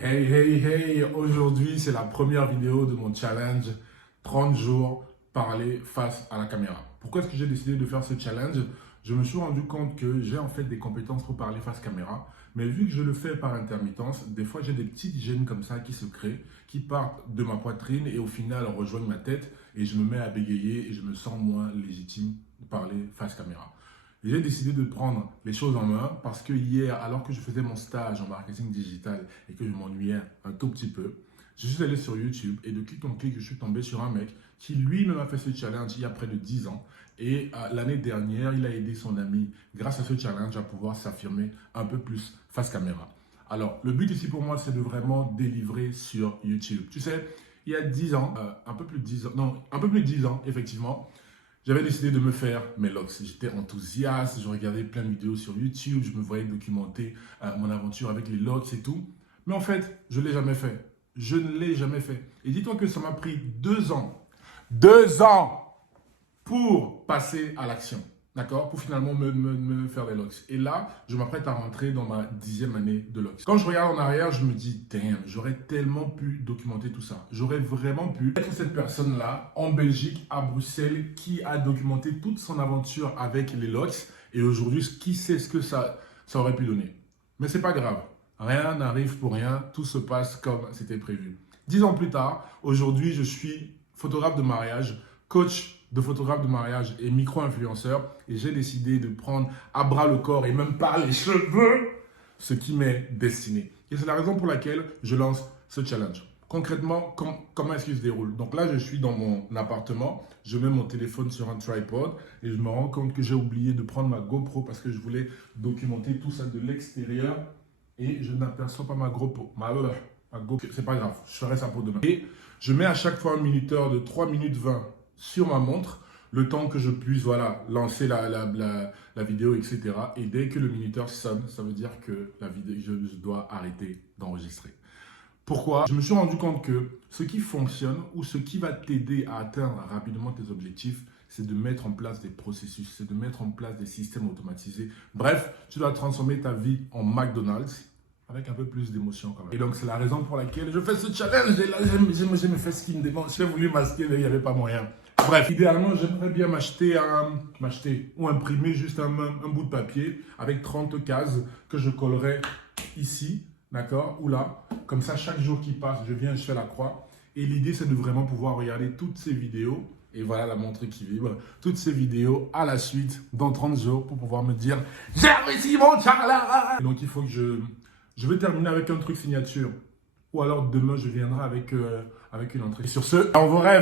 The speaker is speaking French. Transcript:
Hey, hey, hey! Aujourd'hui, c'est la première vidéo de mon challenge 30 jours parler face à la caméra. Pourquoi est-ce que j'ai décidé de faire ce challenge? Je me suis rendu compte que j'ai en fait des compétences pour parler face caméra, mais vu que je le fais par intermittence, des fois j'ai des petites gênes comme ça qui se créent, qui partent de ma poitrine et au final rejoignent ma tête et je me mets à bégayer et je me sens moins légitime de parler face caméra. J'ai décidé de prendre les choses en main parce que hier, alors que je faisais mon stage en marketing digital et que je m'ennuyais un tout petit peu, je suis allé sur YouTube et de clic en clic, je suis tombé sur un mec qui lui-même a fait ce challenge il y a près de 10 ans. Et l'année dernière, il a aidé son ami, grâce à ce challenge, à pouvoir s'affirmer un peu plus face caméra. Alors, le but ici pour moi, c'est de vraiment délivrer sur YouTube. Tu sais, il y a 10 ans, un peu plus de 10 ans, non, un peu plus de 10 ans, effectivement, j'avais décidé de me faire mes locks. J'étais enthousiaste, je regardais plein de vidéos sur YouTube, je me voyais documenter mon aventure avec les locks et tout. Mais en fait, je ne l'ai jamais fait. Je ne l'ai jamais fait. Et dis-toi que ça m'a pris 2 ans. 2 ans pour passer à l'action. D'accord? Pour finalement me faire des locks. Et là, je m'apprête à rentrer dans ma 10e année de locks. Quand je regarde en arrière, je me dis, damn, j'aurais tellement pu documenter tout ça. J'aurais vraiment pu être cette personne-là en Belgique, à Bruxelles, qui a documenté toute son aventure avec les locks. Et aujourd'hui, qui sait ce que ça aurait pu donner. Mais c'est pas grave. Rien n'arrive pour rien. Tout se passe comme c'était prévu. 10 ans plus tard, aujourd'hui, je suis photographe de mariage, coach de photographe de mariage et micro-influenceur, et j'ai décidé de prendre à bras le corps et même par les cheveux ce qui m'est destiné. Et c'est la raison pour laquelle je lance ce challenge. Concrètement, comment est-ce qu'il se déroule? Donc là, je suis dans mon appartement, je mets mon téléphone sur un tripod et je me rends compte que j'ai oublié de prendre ma GoPro parce que je voulais documenter tout ça de l'extérieur et je n'aperçois pas ma GoPro. C'est pas grave, je ferai ça pour demain. Et je mets à chaque fois un minuteur de 3 minutes 20 sur ma montre, le temps que je puisse lancer la vidéo, etc. Et dès que le minuteur sonne, ça veut dire que la vidéo, je dois arrêter d'enregistrer. Pourquoi? Je me suis rendu compte que ce qui fonctionne ou ce qui va t'aider à atteindre rapidement tes objectifs, c'est de mettre en place des processus, c'est de mettre en place des systèmes automatisés. Bref, tu dois transformer ta vie en McDonald's avec un peu plus d'émotion quand même. Et donc, c'est la raison pour laquelle je fais ce challenge. Et là, j'ai mes fesses qui me démontrent. J'ai voulu masquer, mais il n'y avait pas moyen. Bref, idéalement, j'aimerais bien m'acheter ou imprimer juste un bout de papier avec 30 cases que je collerai ici, d'accord, ou là. Comme ça, chaque jour qui passe, je viens et je fais la croix. Et l'idée, c'est de vraiment pouvoir regarder toutes ces vidéos. Et voilà la montre qui vibre. Toutes ces vidéos à la suite dans 30 jours pour pouvoir me dire « J'ai réussi mon challenge !» Donc, il faut que je vais terminer avec un truc signature. Ou alors, demain, je viendrai avec une entrée. Et sur ce, on vous rêve.